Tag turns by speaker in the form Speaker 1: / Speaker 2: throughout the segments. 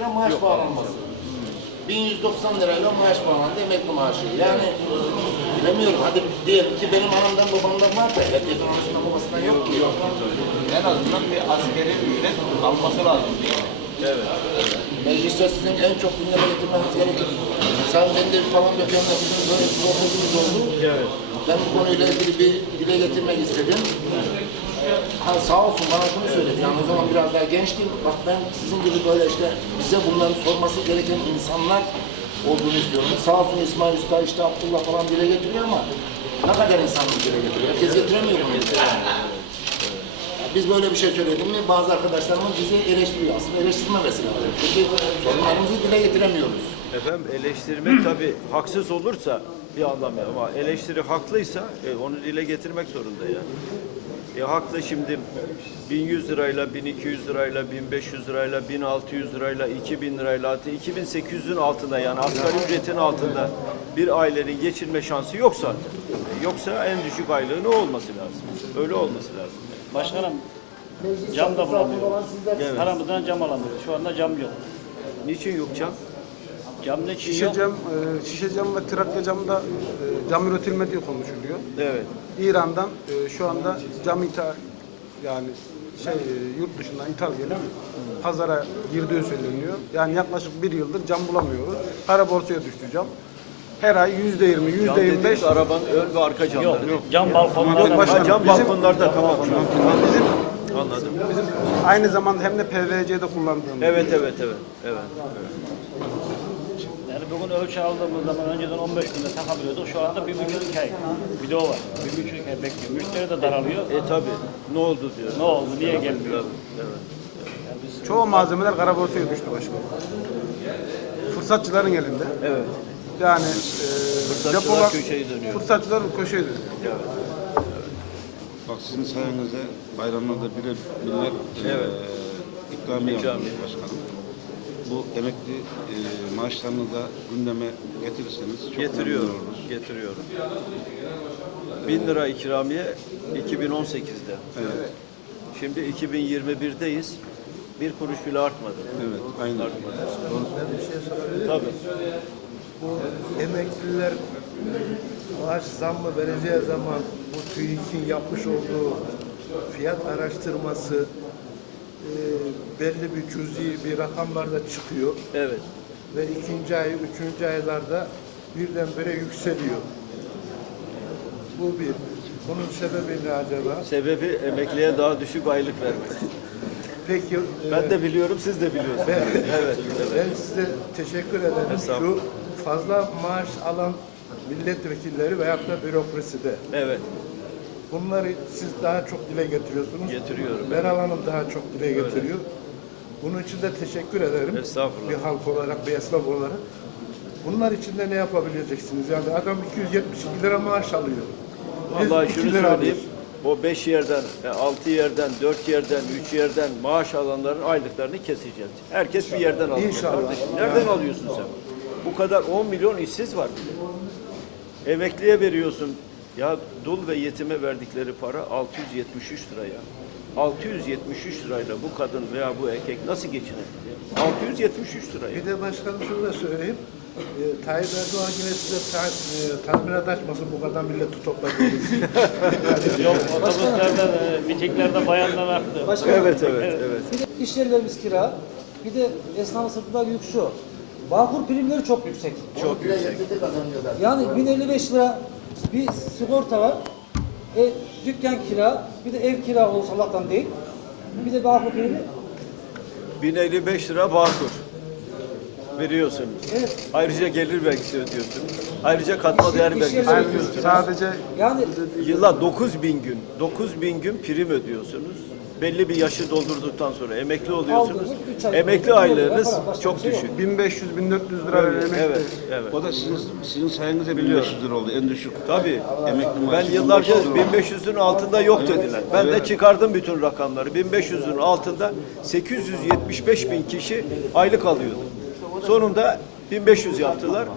Speaker 1: lira maaş bağlanması. 1190 lirayla maaş bağlandı emekli maaşı. Yani bilemiyorum hadi diyelim ki benim anamdan babamdan var da herkesin anasından babasından yok ki.
Speaker 2: En azından bir askeri ücret alması lazım. Evet.
Speaker 1: Mecliste sizin en çok gündeme getirmeniz gerekir. Sen beni de falan dökemle bizim böyle bir oldu. Evet. Ben bu konuyla ilgili bir dile getirmek istedim. Ha, sağ olsun bana şunu söyledi. Yani o zaman biraz daha gençtim. Bak ben sizin gibi böyle işte bize bunları sorması gereken insanlar olduğunu istiyorum. Sağ olsun İsmail Usta işte Abdullah falan dile getiriyor ama ne kadar insanlık dile getiriyor. Herkes getiremiyor bunu. Biz böyle bir şey söyledik mi bazı arkadaşlarımız bizi eleştiriyor. Aslında eleştirmemesi lazım. Çünkü sorunlarımızı dile getiremiyoruz.
Speaker 3: Efendim eleştirmek tabii haksız olursa bir anlam yok ama eleştiri haklıysa e, onu dile getirmek zorunda ya. E, haklı şimdi 1100 lirayla, 1200 lirayla, 1500 lirayla, 1600 lirayla, 2000 lirayla, hatta 2800'ün altında yani asgari ücretin altında bir ailenin geçirme şansı yok zaten. Yoksa en düşük aylığın o olması lazım. Öyle olması lazım.
Speaker 1: Başkanım cam da bulamıyoruz. Paramızdan cam alamıyoruz. Şu anda cam yok.
Speaker 3: Niçin yok can?
Speaker 4: Cam ne için Şişe yok? cam, e, şişe cam ve trakya camda e, cam üretilmediği konuşuluyor. Evet. İran'dan e, şu anda cam ithal yani şey e, yurt dışından ithal gelip pazara girdiği söyleniyor. Yani yaklaşık bir yıldır cam bulamıyoruz. Kara borsaya düştü cam. Her ay yüzde yirmi, Cam yüzde yirmi beş.
Speaker 3: arabanın ön ve arka camları. Yok.
Speaker 1: Cam balkonlarda Yok, var.
Speaker 4: başkanım. Ha, cam balkonlarda tamam. Bizim, Anladım. bizim aynı zamanda hem de PVC'de kullandığımız.
Speaker 3: Evet evet evet. Evet. Yani
Speaker 1: bugün ölçü aldığımız zaman önceden 15 günde takabiliyorduk. Şu anda bir buçuk iki ay. Bir de o var. Bir buçuk iki ay bekliyor. Müşteri de daralıyor. E tabi. Ne oldu diyor. Ne oldu? Niye gelmiyor?
Speaker 4: Çoğu malzemeler kara borsaya düştü başkanım. Fırsatçıların elinde. Evet. Yani e, Fırsatçılar depolar- köşeyi dönüyor. Fırsatçılar köşeye dönüyor.
Speaker 5: Bak sizin sayenizde bayramlarda birer millet Evet. eee ikramiye İkramiye. başkanım. Bu emekli eee maaşlarını da gündeme getirirseniz çok Getiriyorum. memnun oluruz.
Speaker 3: Getiriyorum. Bin lira ikramiye 2018'de. Evet, Şimdi 2021'deyiz. Bir kuruş bile artmadı.
Speaker 5: evet, aynen. Ben bir şey sorabilir miyim? Tabii. Bu emekliler maaş zammı vereceği zaman bu TÜİK'in yapmış olduğu fiyat araştırması e, belli bir cüzi bir rakamlarda çıkıyor Evet. ve ikinci ay, üçüncü aylarda birdenbire yükseliyor. Bu bir. Bunun sebebi ne acaba?
Speaker 3: Sebebi emekliye daha düşük aylık vermek. Peki e, Ben de biliyorum, siz de biliyorsunuz. Ben, Evet.
Speaker 5: evet. ben size teşekkür ederim. Şu fazla maaş alan milletvekilleri veyahut da bürokraside. Evet. Bunları siz daha çok dile getiriyorsunuz. Getiriyorum. Meral Hanım daha çok dile getiriyor. Bunun için de teşekkür ederim. Estağfurullah. Bir halk olarak, bir esnaf olarak. Bunlar için de ne yapabileceksiniz? Yani adam 272 lira maaş alıyor.
Speaker 3: Biz Vallahi 2 şunu söyleyeyim. alıyoruz. O beş yerden, e, altı yerden, dört yerden, üç yerden maaş alanların aylıklarını keseceğiz. Herkes bir yerden alıyor. İnşallah. Kardeşim, nereden alıyorsun sen? Bu kadar 10 milyon işsiz var bile. Emekliye veriyorsun. Ya dul ve yetime verdikleri para 673 lira ya. 673 lirayla bu kadın veya bu erkek nasıl geçinir? 673 lira ya. Bir
Speaker 5: de başkanım şunu da söyleyeyim. E, Tayyip Erdoğan yine size ta, e, tazminat açmasın bu kadar milleti topladığınız.
Speaker 1: Yok otobüslerde, e, bayanlar arttı.
Speaker 3: Evet, evet, evet.
Speaker 6: Bir de iş yerlerimiz kira. Bir de esnaf sırtında yük şu. Bağkur primleri çok yüksek. Çok yüksek. Yani 1055 lira bir sigorta var. E, dükkan kira, bir de ev kira olsa Allah'tan değil. Bir de Bağkur primi.
Speaker 3: 1055 lira bağkur veriyorsunuz. Evet. Ayrıca gelir vergisi ödüyorsunuz. Ayrıca katma değer vergisi yerleri- ödüyorsunuz. Sadece Yani Yılla 9000 gün, 9000 gün prim ödüyorsunuz. Belli bir yaşı doldurduktan sonra emekli oluyorsunuz. Emekli aylığınız çok şey düşük.
Speaker 4: 1500-1400 lira Öyle, vermek Evet,
Speaker 5: evet. O da sizin, sizin sayenizde 1500 lira oldu en düşük.
Speaker 3: Tabii. Emekli Ben maaşı yıllarca 1500 lira oldu. 1500'ün altında yok dediler. Ben de çıkardım bütün rakamları. 1500'ün altında 875 bin kişi aylık alıyordu. Sonunda 1500 yaptılar.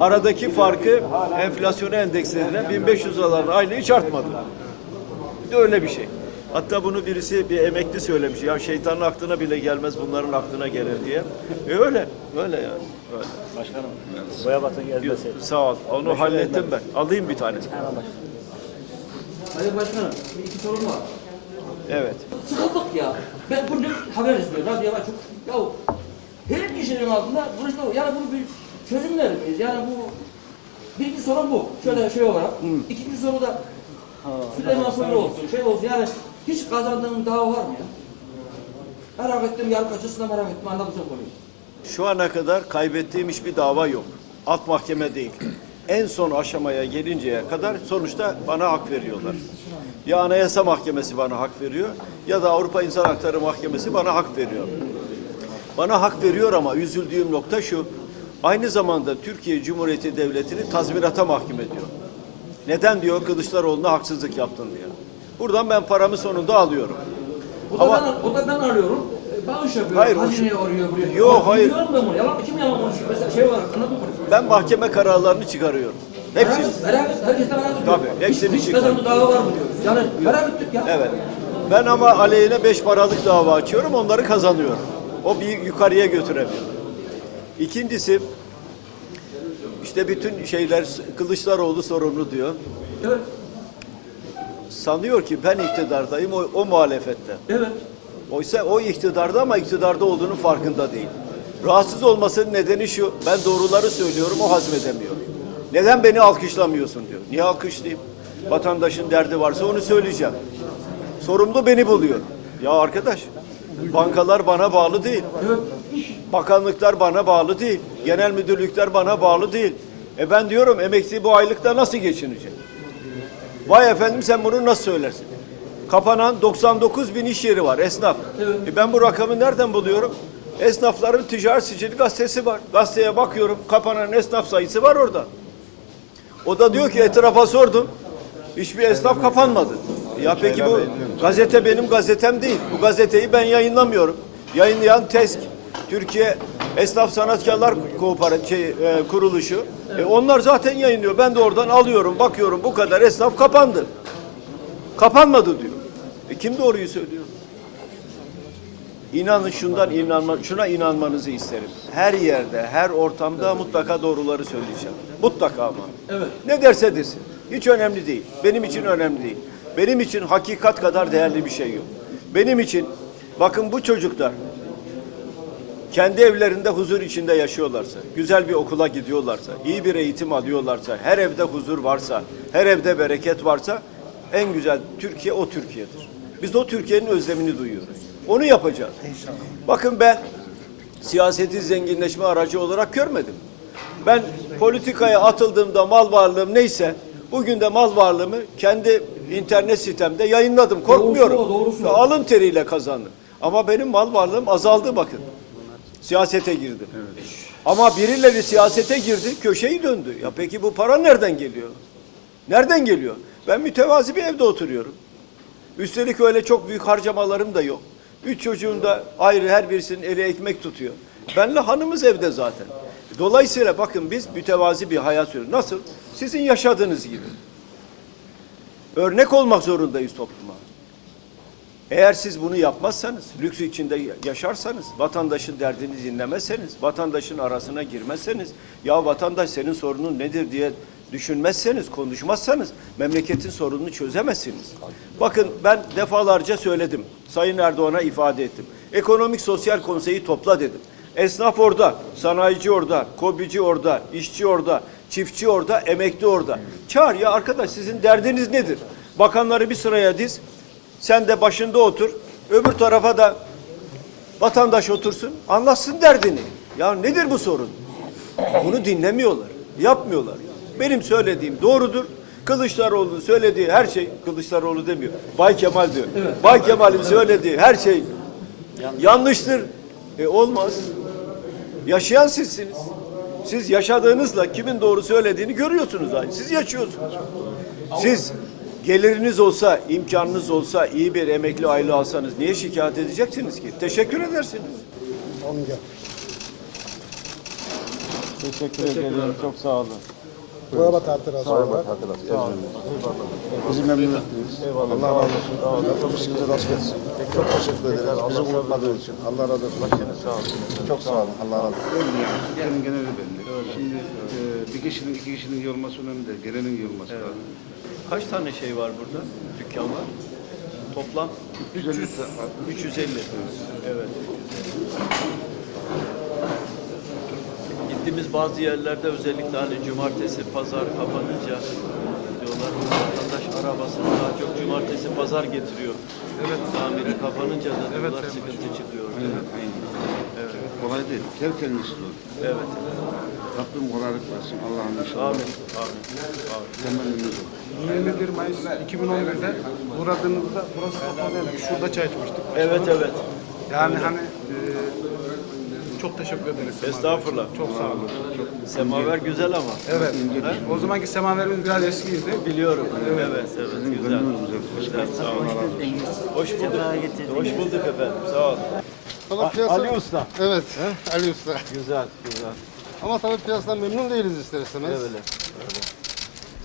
Speaker 3: Aradaki farkı enflasyona endeksledilen 1500 alan aylığı hiç artmadı. Bir de öyle bir şey. Hatta bunu birisi bir emekli söylemiş. Ya şeytanın aklına bile gelmez bunların aklına gelir diye. E öyle. Öyle yani. Öyle. Başkanım, Boyabat'ın gezmesi. Sağ ol. Onu hallettim ben. Alayım bir tane.
Speaker 1: Hayır başkanım, bir iki sorum var. Evet. Sıkıldık ya. Ben bunu haber izliyorum, radyoya açıp. Ya her kişinin altında bunu işte, yani bunu bir çözüm verir miyiz? Yani bu birinci sorun bu. Şöyle şey olarak. İkinci soru da Süleyman Soylu olsun, şey olsun. Yani hiç kazandığım dava var mı ya? Merak ettim, yargı açısından merak ettim. Anladım konuyu.
Speaker 3: Şu ana kadar kaybettiğim hiçbir dava yok. Alt mahkeme değil. En son aşamaya gelinceye kadar sonuçta bana hak veriyorlar. Ya Anayasa Mahkemesi bana hak veriyor ya da Avrupa İnsan Hakları Mahkemesi bana hak veriyor. Bana hak veriyor ama üzüldüğüm nokta şu. Aynı zamanda Türkiye Cumhuriyeti Devleti'ni tazminata mahkum ediyor. Neden diyor Kılıçdaroğlu'na haksızlık yaptın diyor. Buradan ben paramı sonunda alıyorum.
Speaker 1: Bu da, Ama- ben, o da ben arıyorum. E, Bağış yapıyorum.
Speaker 3: Hayır, Hazineye arıyor
Speaker 1: buraya. Yok, hayır. Ben bunu. Yalan, kim yalan konuşuyor? Mesela şey olarak
Speaker 3: anladın mı? Ben mahkeme kararlarını çıkarıyorum.
Speaker 1: Hepsini. Herkes de merak.
Speaker 3: Tabii, hepsini
Speaker 1: Hiç, hiç çıkar. kazandığı dava var mı diyoruz. Yani merak ettik ya. Evet.
Speaker 3: Ben ama aleyhine beş paralık dava açıyorum, onları kazanıyorum. O bir yukarıya götüremiyor. İkincisi, işte bütün şeyler Kılıçdaroğlu sorumlu diyor. Evet, Sanıyor ki ben iktidardayım, o, o muhalefette. evet. Oysa o iktidarda ama iktidarda olduğunun farkında değil. Rahatsız olmasının nedeni şu, ben doğruları söylüyorum, o hazmedemiyor. Neden beni alkışlamıyorsun diyor. Niye alkışlayayım? Vatandaşın derdi varsa onu söyleyeceğim. Sorumlu beni buluyor. Ya arkadaş, bankalar bana bağlı değil. Bakanlıklar bana bağlı değil. Genel müdürlükler bana bağlı değil. E ben diyorum emekli bu aylıkta nasıl geçinecek? Vay efendim sen bunu nasıl söylersin? Kapanan 99 bin iş yeri var esnaf. E ben bu rakamı nereden buluyorum? Esnafların ticaret sicili gazetesi var. Gazeteye bakıyorum kapanan esnaf sayısı var orada. O da diyor ki etrafa sordum. Hiçbir esnaf kapanmadı. Ya peki bu gazete benim gazetem değil. Bu gazeteyi ben yayınlamıyorum. Yayınlayan TESK, Türkiye Esnaf Sanatkarlar Kooperat şey, e, Kuruluşu. E, onlar zaten yayınlıyor. Ben de oradan alıyorum, bakıyorum bu kadar esnaf kapandı. Kapanmadı diyor. E kim doğruyu söylüyor? İnanın şundan inanma, şuna inanmanızı isterim. Her yerde, her ortamda mutlaka doğruları söyleyeceğim. Mutlaka ama. Evet. Ne derse desin. Hiç önemli değil. Benim için önemli değil. Benim için hakikat kadar değerli bir şey yok. Benim için bakın bu çocuklar kendi evlerinde huzur içinde yaşıyorlarsa, güzel bir okula gidiyorlarsa, iyi bir eğitim alıyorlarsa, her evde huzur varsa, her evde bereket varsa en güzel Türkiye o Türkiye'dir. Biz o Türkiye'nin özlemini duyuyoruz. Onu yapacağız. Bakın ben siyaseti zenginleşme aracı olarak görmedim. Ben politikaya atıldığımda mal varlığım neyse bugün de mal varlığımı kendi internet sitemde yayınladım. Korkmuyorum. Doğrusu o, doğrusu o. Alın teriyle kazandım. Ama benim mal varlığım azaldı bakın. Siyasete girdim. Ama birileri siyasete girdi, köşeyi döndü. Ya peki bu para nereden geliyor? Nereden geliyor? Ben mütevazi bir evde oturuyorum. Üstelik öyle çok büyük harcamalarım da yok. Üç çocuğum da ayrı her birisinin eli ekmek tutuyor. Benle hanımız evde zaten. Dolayısıyla bakın biz mütevazi bir hayat sürüyoruz. Nasıl? Sizin yaşadığınız gibi. Örnek olmak zorundayız topluma. Eğer siz bunu yapmazsanız, lüks içinde yaşarsanız, vatandaşın derdini dinlemezseniz, vatandaşın arasına girmezseniz, ya vatandaş senin sorunun nedir diye düşünmezseniz, konuşmazsanız memleketin sorununu çözemezsiniz. Bakın ben defalarca söyledim. Sayın Erdoğan'a ifade ettim. Ekonomik Sosyal Konseyi topla dedim. Esnaf orada, sanayici orada, kobici orada, işçi orada, çiftçi orada, emekli orada. Çağır ya arkadaş sizin derdiniz nedir? Bakanları bir sıraya diz. Sen de başında otur. Öbür tarafa da vatandaş otursun. Anlatsın derdini. Ya nedir bu sorun? Bunu dinlemiyorlar. Yapmıyorlar. Benim söylediğim doğrudur. Kılıçdaroğlu'nun söylediği her şey Kılıçdaroğlu demiyor. Bay Kemal diyor. Bay Kemal'in söylediği her şey yanlıştır. E olmaz. Yaşayan sizsiniz. Siz yaşadığınızla kimin doğru söylediğini görüyorsunuz. aynı. Siz yaşıyorsunuz. Siz geliriniz olsa, imkanınız olsa, iyi bir emekli aylığı alsanız niye şikayet edeceksiniz ki? Teşekkür edersiniz.
Speaker 7: Teşekkür ederim. Çok sağ olun.
Speaker 5: Boyabat hatırası olarak. Bizi memnun ettiniz. Allah razı olsun. Allah işinize rast gelsin. Çok teşekkür ederiz. Bizi unutmadığınız için. Allah razı olsun. Sağ olun. Çok sağ olun. Allah razı olsun. Ülkenin geneli belli. Şimdi e, bir kişinin iki kişinin iyi olması önemli değil. Gelenin iyi olması lazım.
Speaker 7: Kaç tane şey var burada? Dükkan var. Toplam 300 350. Evet. Gittiğimiz bazı yerlerde özellikle hani cumartesi, pazar kapanınca diyorlar vatandaş arabasını daha çok cumartesi, pazar getiriyor. Evet. Tamire kapanınca da diyorlar sıkıntı çıkıyor. Aynen.
Speaker 5: Evet. Kolay değil. İstiyor. Evet. Rabbim kolaylık versin. Allah'ın inşallah. Amin. Amin.
Speaker 4: Temennimiz o. 21 Mayıs 2011'de uğradığımızda burası kapalıydı. Şurada çay içmiştik. Evet evet. Yani hani e, çok teşekkür ederiz. Semaver. Estağfurullah. Çok sağ olun.
Speaker 7: Semaver güzel ama.
Speaker 4: Evet. O zamanki semaverimiz biraz eskiydi.
Speaker 7: Biliyorum. Evet evet. Sizin güzel. gönlünüz güzel. Güzel. Sağ olun. Hoş bulduk. Hoş bulduk efendim. Sağ olun.
Speaker 4: Piyasa... Ali Usta. Evet, Ali Usta. Güzel, güzel. Ama tabii piyasadan memnun değiliz ister istemez. Öyle.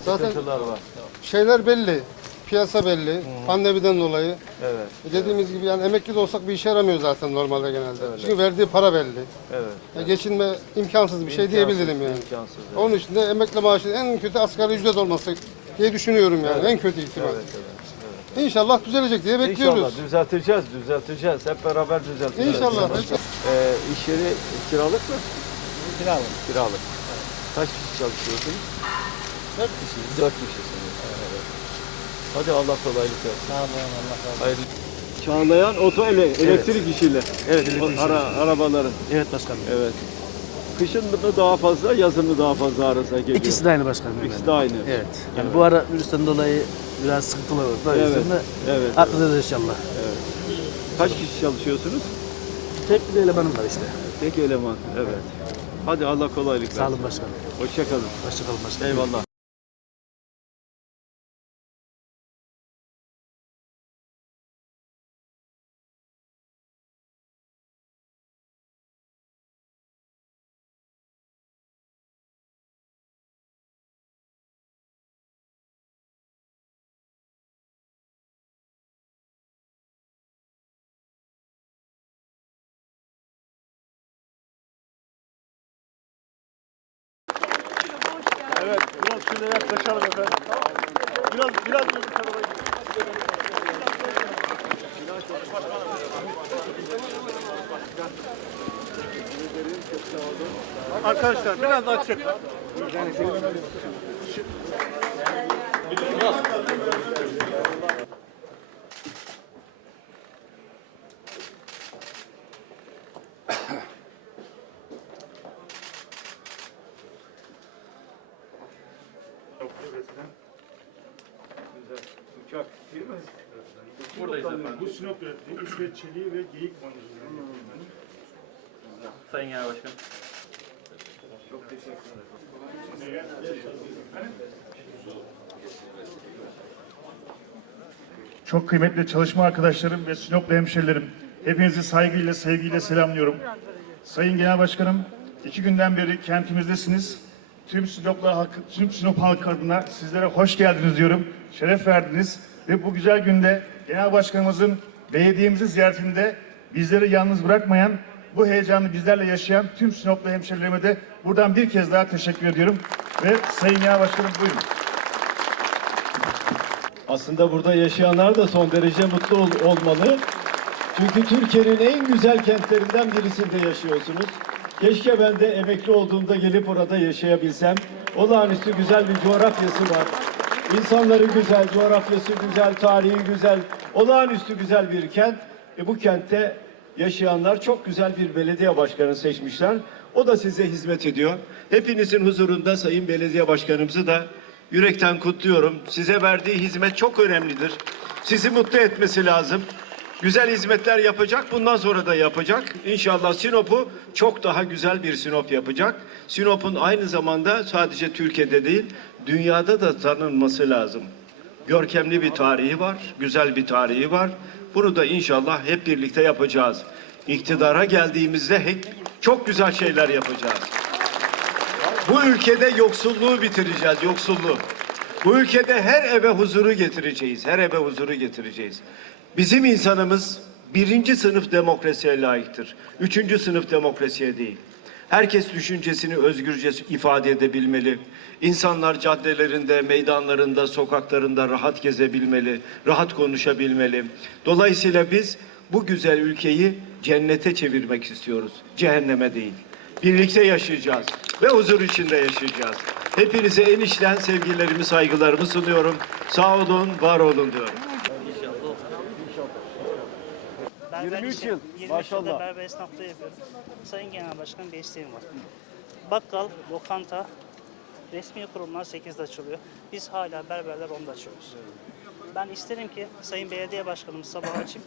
Speaker 4: Zaten Sıkıntılar var. şeyler belli, piyasa belli, pandemiden dolayı. Evet. E Dediğimiz gibi yani emekli de olsak bir işe yaramıyor zaten normalde genelde. Çünkü verdiği para belli. Evet. Ya geçinme imkansız bir şey diyebilirim yani. İmkansız. Onun için de emekli maaşı en kötü asgari ücret olması diye düşünüyorum yani en kötü ihtimal. İnşallah düzelecek diye bekliyoruz. İnşallah
Speaker 7: düzelteceğiz, düzelteceğiz. Hep beraber düzelteceğiz.
Speaker 4: İnşallah. Ee,
Speaker 7: iş yeri kiralık mı? Kiralık. Kiralık. Kaç kişi çalışıyorsunuz? Dört kişi. Dört kişisiniz. Evet. Hadi Allah kolaylık versin. Sağ olun, Allah razı olsun.
Speaker 4: Hayırlı. Çağlayan oto ele, elektrik işiyle. Evet, ara, arabaların. Evet başkanım. Evet. Kışın mı daha fazla, yazın mı daha fazla arıza geliyor? İkisi de aynı başkanım. İkisi de aynı. Evet.
Speaker 7: Yani bu ara virüsten dolayı biraz sıkıntılar var. O Evet, yüzden de evet. atlatacağız inşallah. Kaç kişi çalışıyorsunuz? Tek bir elemanım var işte. Tek eleman. Evet. Hadi Allah kolaylık versin. Sağ olun başkanım. Hoşçakalın. Hoşçakalın başkanım. Eyvallah. Şöyle yaklaşalım efendim. Biraz, biraz böyle tarafa
Speaker 8: Arkadaşlar biraz daha çek. Uçak değil mi? Buradayız efendim. Bu Sinop İsveç çeliği ve geyik boncuklarından. Sayın Genel Başkan. Çok kıymetli çalışma arkadaşlarım ve Sinoplu hemşerilerim. Hepinizi saygıyla, sevgiyle selamlıyorum. Sayın Genel Başkanım, iki günden beri kentimizdesiniz. Tüm Sinoplu halkı, tüm Sinop halkı adına sizlere hoş geldiniz diyorum. Şeref verdiniz ve bu güzel günde Genel Başkanımızın belediyemizi ziyaretinde bizleri yalnız bırakmayan, bu heyecanı bizlerle yaşayan tüm Sinoplu hemşerilerime de buradan bir kez daha teşekkür ediyorum. Ve Sayın Genel Başkanım buyurun. Aslında burada yaşayanlar da son derece mutlu ol- olmalı. Çünkü Türkiye'nin en güzel kentlerinden birisinde yaşıyorsunuz. Keşke ben de emekli olduğumda gelip orada yaşayabilsem. Olağanüstü güzel bir coğrafyası var. İnsanları güzel, coğrafyası güzel, tarihi güzel, olağanüstü güzel bir kent. E bu kentte yaşayanlar çok güzel bir belediye başkanı seçmişler. O da size hizmet ediyor. Hepinizin huzurunda Sayın Belediye Başkanımızı da yürekten kutluyorum. Size verdiği hizmet çok önemlidir. Sizi mutlu etmesi lazım. Güzel hizmetler yapacak, bundan sonra da yapacak. İnşallah Sinop'u çok daha güzel bir Sinop yapacak. Sinop'un aynı zamanda sadece Türkiye'de değil, dünyada da tanınması lazım. Görkemli bir tarihi var, güzel bir tarihi var. Bunu da inşallah hep birlikte yapacağız. İktidara geldiğimizde hep çok güzel şeyler yapacağız. Bu ülkede yoksulluğu bitireceğiz, yoksulluğu. Bu ülkede her eve huzuru getireceğiz, her eve huzuru getireceğiz. Bizim insanımız birinci sınıf demokrasiye layıktır. Üçüncü sınıf demokrasiye değil. Herkes düşüncesini özgürce ifade edebilmeli. İnsanlar caddelerinde, meydanlarında, sokaklarında rahat gezebilmeli, rahat konuşabilmeli. Dolayısıyla biz bu güzel ülkeyi cennete çevirmek istiyoruz. Cehenneme değil. Birlikte yaşayacağız ve huzur içinde yaşayacağız. Hepinize en içten sevgilerimi, saygılarımı sunuyorum. Sağ olun, var olun diyorum.
Speaker 9: 23 yıl, 23 maşallah. yılda berber esnaflığı yapıyorum. Sayın Genel Başkan bir isteğim var. Bakkal, lokanta, resmi kurumlar 8'de açılıyor. Biz hala berberler 10'da açıyoruz. Ben isterim ki Sayın Belediye Başkanımız sabah açıp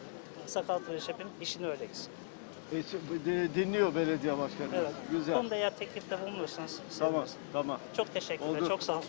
Speaker 9: sakal tıraş yapın, işini öyle gitsin.
Speaker 8: E, Dinliyor belediye başkanı. Evet.
Speaker 9: Güzel. Konuda eğer teklifte bulunursanız Tamam, seviniriz. tamam. Çok teşekkürler, Oldu. çok sağ olun.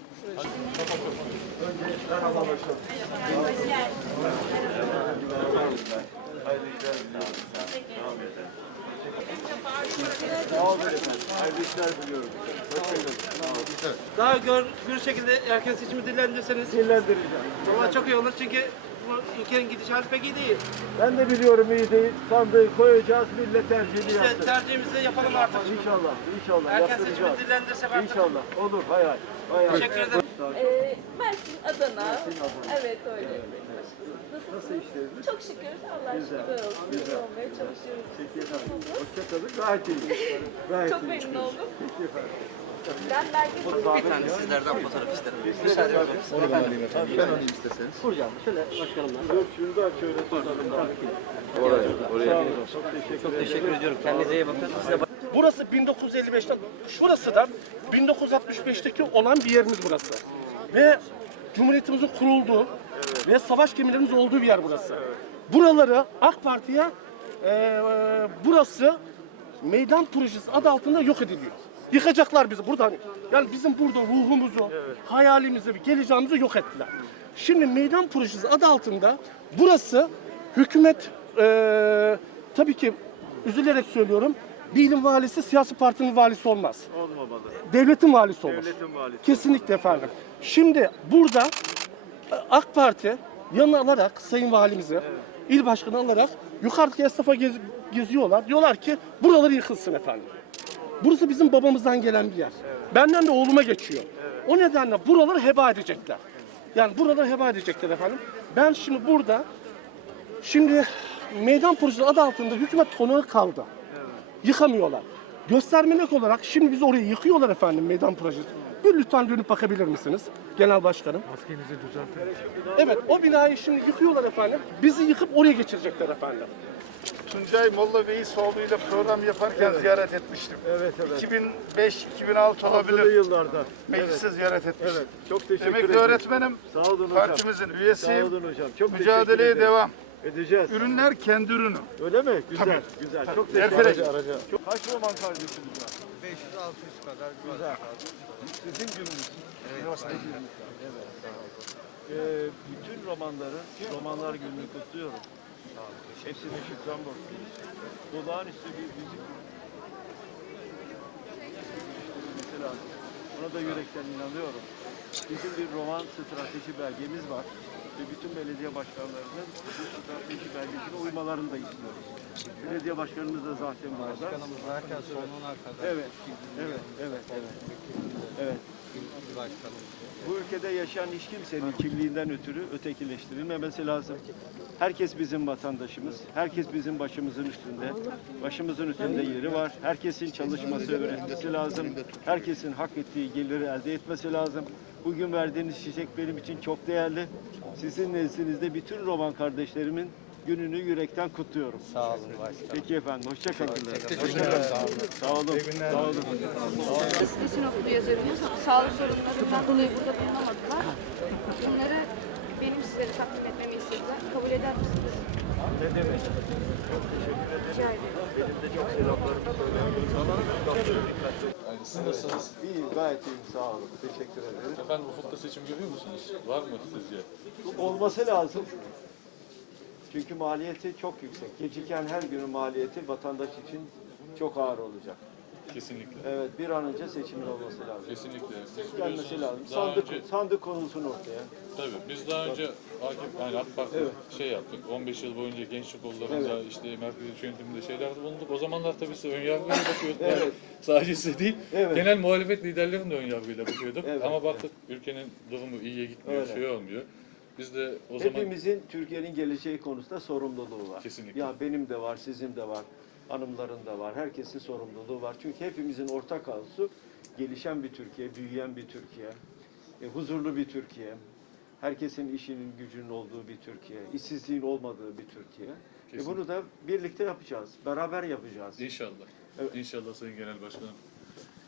Speaker 10: Sağ olun efendim. Hayırlı işler diliyorum. Hoşçakalın. Daha gör, bir şekilde erken seçimi dillendirseniz
Speaker 8: Dillendireceğim.
Speaker 10: ama çok iyi olur çünkü bu ülkenin gidişatı pek iyi değil.
Speaker 8: Ben de biliyorum iyi değil. Sandığı koyacağız, millet tercihini İşte yapsın.
Speaker 10: tercihimizi yapalım artık.
Speaker 8: İnşallah, inşallah Erken
Speaker 10: yaptıracağız. seçimi dillendirsek artık.
Speaker 8: İnşallah. Olur, hay hay.
Speaker 10: Hay hay. Teşekkür ederim. Ee,
Speaker 11: Mersin, Adana. Evet öyle. Nasılsınız? Nasıl işleriniz? Çok şükür. Allah Güzel, şükür olsun. güzel. Olmaya çalışıyoruz. Peki efendim.
Speaker 8: Hoşçakalın. Gayet iyi.
Speaker 11: Gayet Çok iyi. memnun oldum. Peki efendim. Ben belki Bir tane sizlerden fotoğraf isterim. Müsaade Onu ben alayım efendim. Ben alayım
Speaker 12: isteseniz. Hocam şöyle başkanımla. Dur şunu da şöyle tutalım. Oraya, oraya. Çok teşekkür, Çok Teşekkür ediyorum. Kendinize iyi bakın. Size Burası 1955'te, şurası da 1965'teki olan bir yerimiz burası. Ve Cumhuriyetimizin kurulduğu ve savaş gemilerimiz olduğu bir yer burası. Buraları AK Parti'ye eee, burası meydan projesi adı altında yok ediliyor. Yıkacaklar bizi buradan. Yani bizim burada ruhumuzu, hayalimizi, geleceğimizi yok ettiler. Şimdi meydan projesi adı altında burası hükümet eee, tabii ki üzülerek söylüyorum bir ilin valisi siyasi partinin valisi olmaz. Olmamalı. Devletin valisi olur. Devletin valisi. Kesinlikle efendim. Şimdi burada e, AK Parti yanına alarak Sayın Valimizi, il başkanı alarak yukarıdaki esnafa gez- geziyorlar. Diyorlar ki buraları yıkılsın efendim. Burası bizim babamızdan gelen bir yer. Benden de oğluma geçiyor. O nedenle buraları heba edecekler. Yani buraları heba edecekler efendim. Ben şimdi burada şimdi meydan projesi adı altında hükümet konağı kaldı. Yıkamıyorlar. Göstermelik olarak şimdi biz orayı yıkıyorlar efendim meydan projesi. Bir lütfen dönüp bakabilir misiniz Genel Başkanım? Maskenizi düzeltin. Evet o binayı şimdi yıkıyorlar efendim. Bizi yıkıp oraya geçirecekler efendim.
Speaker 13: Tuncay Molla Beysoğlu ile program yaparken ziyaret etmiştim. Evet, evet. 2005-2006 Altılı olabilir. yıllarda. Meclise ziyaret etmiştim. Evet. Çok teşekkür Emekli ederim. öğretmenim, Sağ olun hocam. partimizin Sağ üyesiyim. olun hocam. Çok teşekkür Mücadeleye ederim. devam. Edeceğiz. Ürünler kendi ürünü.
Speaker 8: Öyle mi? Güzel, Tabii. güzel. Tabii. Çok teşekkür Erfelek.
Speaker 14: ederim. Çok... Kaç roman kardeşiniz var? 500-600 kadar Güzel. Sizin gününüz. Evet. Evet. Ee, bütün romanları, romanlar gününü kutluyorum. Hepsine şükran borçluyuz. Olağanüstü bir müzik geliştirilmesi lazım. Buna da yürekten inanıyorum. Bizim bir roman strateji belgemiz var. Ve bütün belediye başkanlarının bu strateji belgesine uymalarını da istiyoruz. Belediye başkanımız da zaten burada. Başkanımız
Speaker 8: zaten sonuna kadar Evet, evet, evet, evet. Evet. Bu ülkede yaşayan hiç kimsenin kimliğinden ötürü ötekileştirilmemesi lazım. Herkes bizim vatandaşımız. Herkes bizim başımızın üstünde. Başımızın üstünde yeri var. Herkesin çalışması, öğrenmesi lazım. Herkesin hak ettiği geliri elde etmesi lazım. Bugün verdiğiniz çiçek benim için çok değerli. Sizin nezdinizde bütün roman kardeşlerimin gününü yürekten kutluyorum. Sağ olun başkanım. Peki efendim, hoşça kalın. teşekkür ederim. Sağ olun. Sağ olun.
Speaker 11: Sinoplu yazarımız sağlık sorunlarından dolayı burada bulunamadılar. Bunları benim sizlere takdim etmemi istediler. Kabul eder misiniz? Ne demek? Rica ederim. Benim de
Speaker 8: çok. Siz nasılsınız? İyi, gayet iyiyim. Sağ olun. Teşekkür ederim.
Speaker 15: Efendim ufukta seçim görüyor musunuz? Var mı sizce?
Speaker 8: Olması lazım. Çünkü maliyeti çok yüksek. Geciken her günün maliyeti vatandaş için çok ağır olacak. Kesinlikle. Evet, bir an önce seçimin olması lazım.
Speaker 15: Kesinlikle. Biz Gelmesi biliyorsunuz lazım. daha Sandık, önce-
Speaker 8: sandık konulsun ortaya.
Speaker 15: Tabii biz daha önce AKP, yani AK Parti şey yaptık. 15 yıl boyunca gençlik kollarımıza işte merkezi yönetiminde şeylerde bulunduk. O zamanlar tabii size önyargıyla bakıyorduk. Yani Evet. sadece size değil. Evet. Genel muhalefet liderlerinin de önyargıyla bakıyorduk. Evet. Ama baktık ülkenin durumu iyiye gitmiyor, Öyle. şey olmuyor. Biz de o zaman
Speaker 8: Hepimizin Türkiye'nin geleceği konusunda sorumluluğu var. Kesinlikle. Ya benim de var, sizin de var, hanımların da var, herkesin sorumluluğu var. Çünkü hepimizin ortak arzusu gelişen bir Türkiye, büyüyen bir Türkiye, e, huzurlu bir Türkiye, herkesin işinin gücünün olduğu bir Türkiye, işsizliğin olmadığı bir Türkiye. E, bunu da birlikte yapacağız, beraber yapacağız.
Speaker 15: İnşallah. Evet. İnşallah Sayın Genel Başkanım.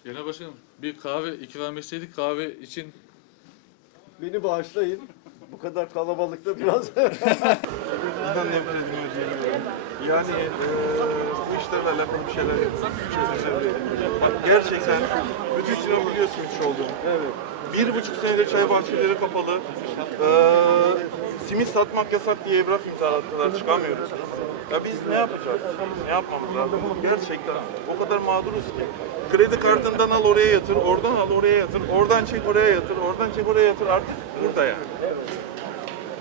Speaker 15: Genel Başkanım bir kahve ikram etseydik kahve için
Speaker 8: Beni bağışlayın. Bu kadar kalabalıkta biraz
Speaker 15: Bundan nefret. Yani eee bu işlerle alakalı bir şeyler çözeceğim. Bak gerçekten bütün Sinop biliyorsun şu olduğunu. Evet. Bir buçuk senedir çay bahçeleri kapalı. Eee simit satmak yasak diye evrak imzalattılar. Çıkamıyoruz. Ya biz ne yapacağız? Ne yapmamız lazım? Gerçekten o kadar mağduruz ki. Kredi kartından al oraya yatır, oradan al oraya yatır, oradan çek oraya yatır, oradan çek oraya yatır. Artık burada yani.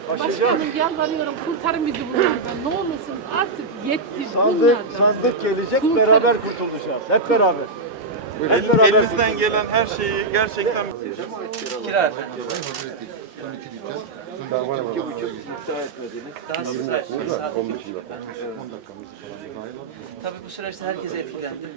Speaker 11: Başkanım yalvarıyorum kurtarın bizi bunlardan. Ne olursunuz artık yetti
Speaker 8: sandık, bunlardan. sandık gelecek, beraber kurtulacağız. Hep beraber.
Speaker 15: El- elinizden gelen her şeyi gerçekten Kira efendim. İki buçuk iddia
Speaker 16: etmediniz. Daha sizler. Tabii bu süreçte herkes etkilendi.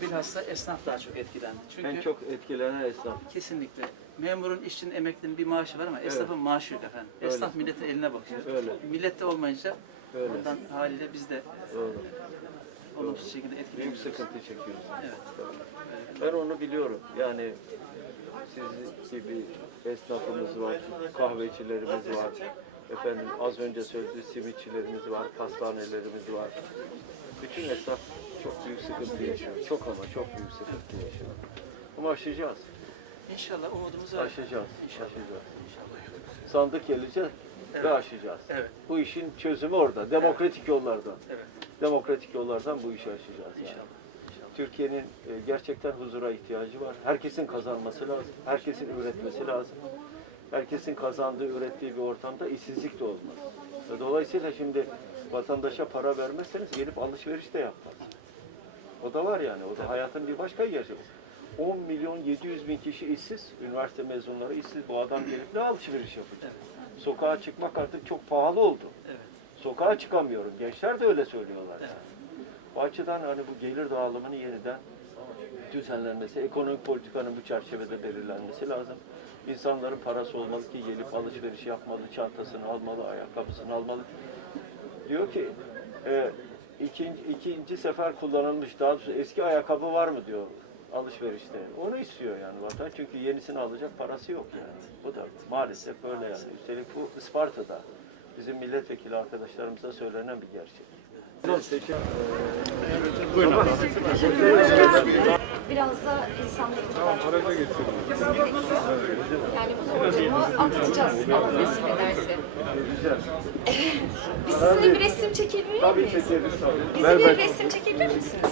Speaker 16: Bilhassa esnaf daha çok etkilendi.
Speaker 8: Çünkü En çok etkilenen esnaf.
Speaker 16: kesinlikle memurun, işçinin, emeklinin bir maaşı var ama esnafın maaşı yok efendim. Öyle. Esnaf milletin eline bakıyor. Öyle. Millette olmayınca Öyle. ondan haliyle biz de Doğru. olumsuz şekilde Büyük etkileniyoruz.
Speaker 8: sıkıntı çekiyoruz. Evet. Ben onu biliyorum. Yani siz gibi esnafımız var, kahvecilerimiz var. Efendim az önce söylediği simitçilerimiz var, pastanelerimiz var. Bütün esnaf çok büyük sıkıntı yaşıyor. Çok ama çok büyük sıkıntı yaşıyor. Ama aşacağız.
Speaker 16: İnşallah umudumuz var.
Speaker 8: Aşacağız. İnşallah. Aşacağız. Sandık gelecek Evet. ve aşacağız. Evet. Bu işin çözümü orada. Demokratik yollardan. Evet. Demokratik yollardan bu işi aşacağız. Yani. Türkiye'nin e, gerçekten huzura ihtiyacı var. Herkesin kazanması lazım. Herkesin üretmesi lazım. Herkesin kazandığı, ürettiği bir ortamda işsizlik de olmaz. Ve Dolayısıyla şimdi vatandaşa para vermezseniz gelip alışveriş de yapmaz. O da var yani. O da hayatın bir başka gerçeği. 10 milyon 700 bin kişi işsiz, üniversite mezunları işsiz. Bu adam gelip ne alışveriş yapacak? Sokağa çıkmak artık çok pahalı oldu. Sokağa çıkamıyorum. Gençler de öyle söylüyorlar. Yani. Bu açıdan hani bu gelir dağılımını yeniden düzenlenmesi, ekonomik politikanın bu çerçevede belirlenmesi lazım. İnsanların parası olmalı ki gelip alışveriş yapmalı, çantasını almalı, ayakkabısını almalı. Diyor ki e, ikinci, ikinci sefer kullanılmış, daha doğrusu eski ayakkabı var mı diyor alışverişte. Onu istiyor yani vatan çünkü yenisini alacak parası yok yani. Bu da maalesef böyle yani. Üstelik bu Isparta'da bizim milletvekili arkadaşlarımıza söylenen bir gerçek.
Speaker 11: Biraz da insanları Yani bu ortamı atlatacağız Allah nasip ederse. Biz sizinle bir resim çekebilir miyiz?
Speaker 8: çekeriz tabii.
Speaker 11: Bizi Ver bir resim çekebilir misiniz?